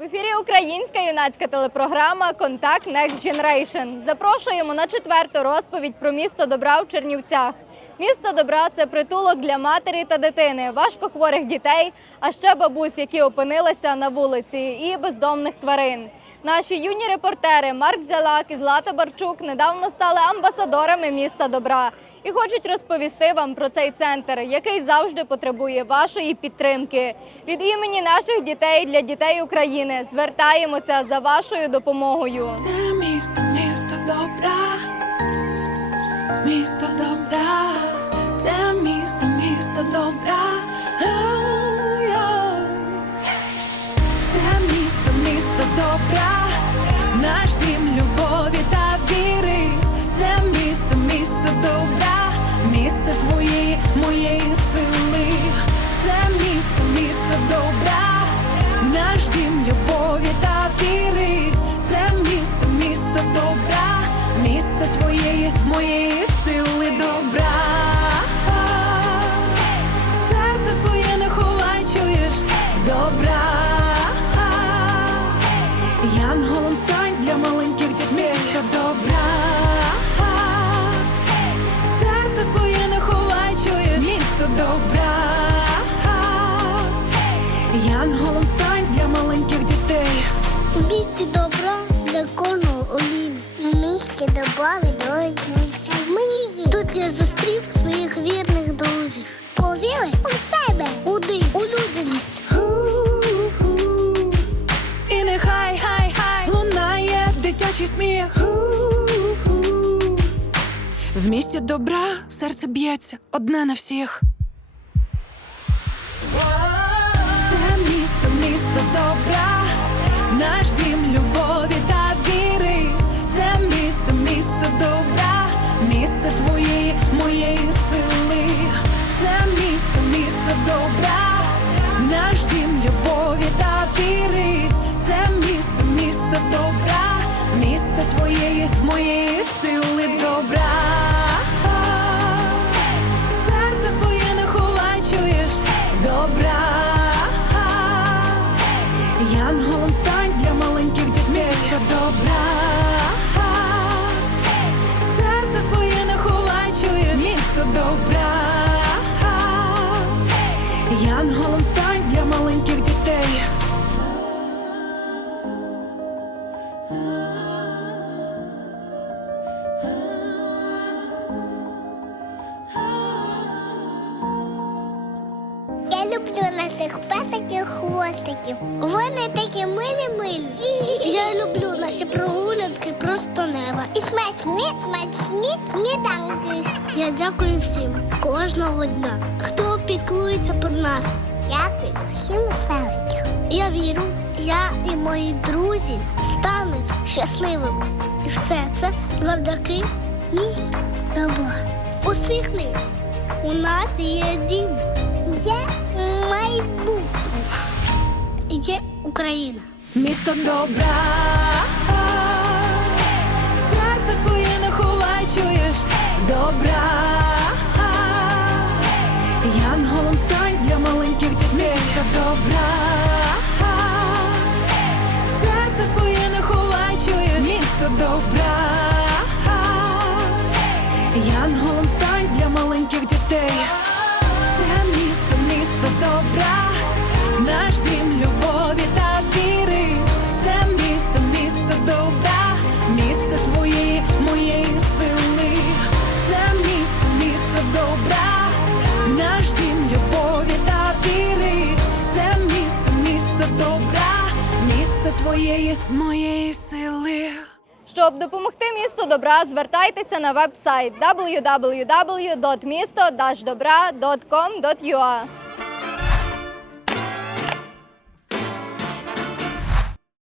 В ефірі українська юнацька телепрограма Контакт Next Generation. Запрошуємо на четверту розповідь про місто добра в Чернівцях. Місто добра це притулок для матері та дитини, важкохворих дітей, а ще бабусь, які опинилися на вулиці, і бездомних тварин. Наші юні репортери Марк Дзялак і Злата Барчук недавно стали амбасадорами міста добра і хочуть розповісти вам про цей центр, який завжди потребує вашої підтримки. Від імені наших дітей для дітей України звертаємося за вашою допомогою. Це місто, місто добра, місто добра, це місто, місто добра. Наш любові та віри. Це місто, місто добра, місце твоєї, моєї сили добра. Серце своє не ховай, чуєш добра. Янголом стань для маленьких дітей місто добра. Серце своє не ховай, чуєш місто добра. Янголом стань місті добра для олім. У місті добра відроджується мрії. Тут я зустрів своїх вірних друзів. Повіри у себе, у. Ху-ху. І нехай хай хай лунає дитячий сміх. Ху-ху. В місті добра серце б'ється одне на всіх. Добра. Янголом стань для маленьких дітей. Я люблю наших песиків хвостиків. Вони такі милі милі. Я люблю наші прогулянки просто неба. І смачні, смачні сніданки. Я дякую всім кожного дня, хто піклується про нас. Дякую всім селищам. Я вірю, я і мої друзі стануть щасливими. І все це завдяки місту добра. Усміхнись. У нас є дім. Є майбутнє. Є Україна. Місто добра, місце твоєї, моєї сили. Щоб допомогти місту добра, звертайтеся на веб-сайт www.misto-dobra.com.ua